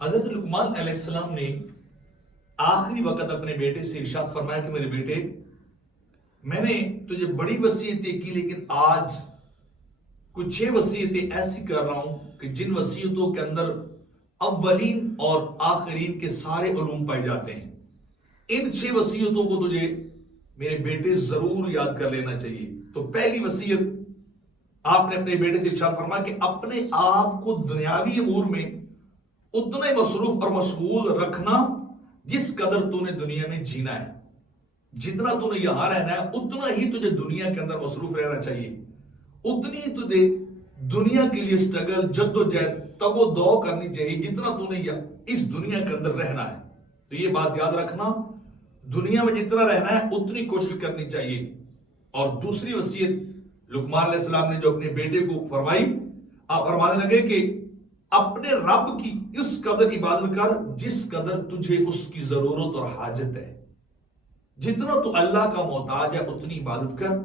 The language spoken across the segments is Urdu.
حضرت لقمان علیہ السلام نے آخری وقت اپنے بیٹے سے ارشاد فرمایا کہ میرے بیٹے، میں نے تجھے بڑی وصیتیں کی لیکن آج کچھ 6 وصیتیں ایسی کر رہا ہوں کہ جن وصیتوں کے اندر اولین اور آخرین کے سارے علوم پائے جاتے ہیں۔ ان 6 وصیتوں کو تجھے میرے بیٹے ضرور یاد کر لینا چاہیے۔ تو پہلی وصیت آپ نے اپنے بیٹے سے ارشاد فرمایا کہ اپنے آپ کو دنیاوی امور میں اتنا ہی مصروف اور مشغول رکھنا جس قدر تو نے دنیا میں جینا ہے۔ جتنا تو نے یہاں رہنا ہے اتنا ہی تجھے دنیا کے اندر مصروف رہنا چاہیے، اتنی ہی تجھے دنیا کے لیے سٹرگل، جد و جہد، تگ و دو کرنی چاہیے جتنا تو نے اس دنیا کے اندر رہنا ہے۔ تو یہ بات یاد رکھنا، دنیا میں جتنا رہنا ہے اتنی کوشش کرنی چاہیے۔ اور دوسری وصیت لقمان علیہ السلام نے جو اپنے بیٹے کو فرمائی، آپ فرمانے لگے کہ اپنے رب کی اس قدر عبادت کر جس قدر تجھے اس کی ضرورت اور حاجت ہے۔ جتنا تو اللہ کا محتاج ہے اتنی عبادت کر،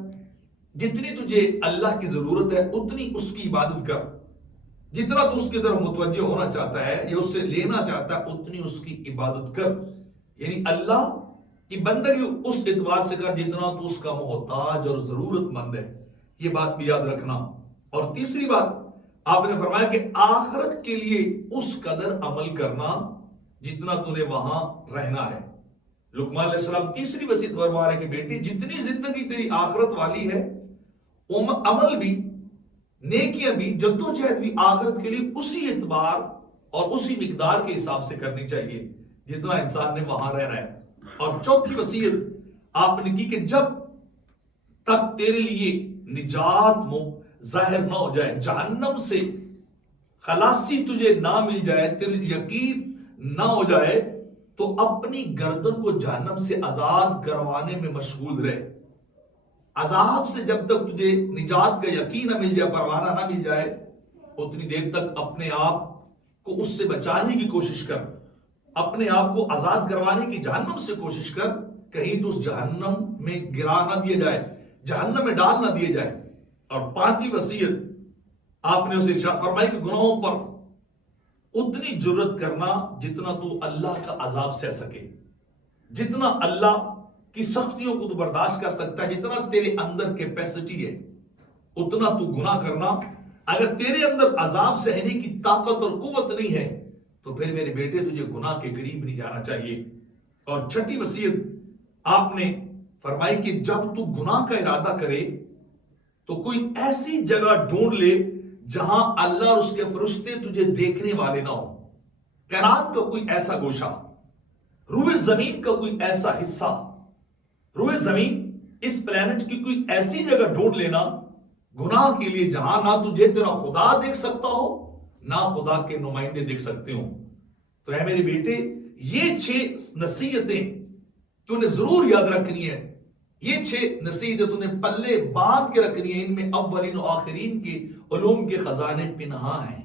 جتنی تجھے اللہ کی ضرورت ہے اتنی اس کی عبادت کر، جتنا تو اس کی طرف متوجہ ہونا چاہتا ہے یا اس سے لینا چاہتا ہے اتنی اس کی عبادت کر۔ یعنی اللہ کی بندگی اس اعتبار سے کر جتنا تو اس کا محتاج اور ضرورت مند ہے۔ یہ بات بھی یاد رکھنا۔ اور تیسری بات آپ نے فرمایا کہ آخرت کے لیے اس قدر عمل کرنا جتنا تو نے وہاں رہنا ہے۔ لقمان علیہ السلام تیسری وصیت فرما رہے کہ بیٹی، جتنی زندگی تیری آخرت والی ہے، عمل بھی، نیکیاں بھی، جدوجہد بھی آخرت کے لیے اسی اعتبار اور اسی مقدار کے حساب سے کرنی چاہیے جتنا انسان نے وہاں رہنا ہے۔ اور چوتھی وصیت آپ نے کی کہ جب تک تیرے لیے نجات ظاہر نہ ہو جائے، جہنم سے خلاصی تجھے نہ مل جائے، تیرے یقین نہ ہو جائے، تو اپنی گردن کو جہنم سے آزاد کروانے میں مشغول رہے۔ عذاب سے جب تک تجھے نجات کا یقین نہ مل جائے، پروانہ نہ مل جائے، اتنی دیر تک اپنے آپ کو اس سے بچانے کی کوشش کر، اپنے آپ کو آزاد کروانے کی جہنم سے کوشش کر، کہیں تو اس جہنم میں گرا نہ دیا جائے، جہنم میں ڈال نہ دیا جائے۔ اور پانچویں وصیت آپ نے اسے ارشاد فرمائی کہ گناہوں پر اتنی جرت کرنا جتنا تو اللہ کا عذاب سہ سکے، جتنا اللہ کی سختیوں کو تو برداشت کر سکتا ہے، جتنا تیرے اندر کیپیسٹی ہے اتنا تو گناہ کرنا۔ اگر تیرے اندر عذاب سہنے کی طاقت اور قوت نہیں ہے تو پھر میرے بیٹے تجھے گناہ کے قریب نہیں جانا چاہیے۔ اور چھٹی وصیت آپ نے فرمائی کہ جب تو گناہ کا ارادہ کرے تو کوئی ایسی جگہ ڈھونڈ لے جہاں اللہ اور اس کے فرشتے تجھے دیکھنے والے نہ ہوں۔ کائنات کا کوئی ایسا گوشہ، روئے زمین کا کوئی ایسا حصہ، روئے زمین اس پلانٹ کی کوئی ایسی جگہ ڈھونڈ لینا گناہ کے لیے جہاں نہ تجھے تیرا خدا دیکھ سکتا ہو نہ خدا کے نمائندے دیکھ سکتے ہوں۔ تو اے میرے بیٹے، یہ 6 نصیحتیں تو نے ضرور یاد رکھنی ہے۔ یہ 6 نصیحتیں تو نے پلے باندھ کے رکھنی ہے۔ ان میں اولین و آخرین کے علوم کے خزانے پنہاں ہیں۔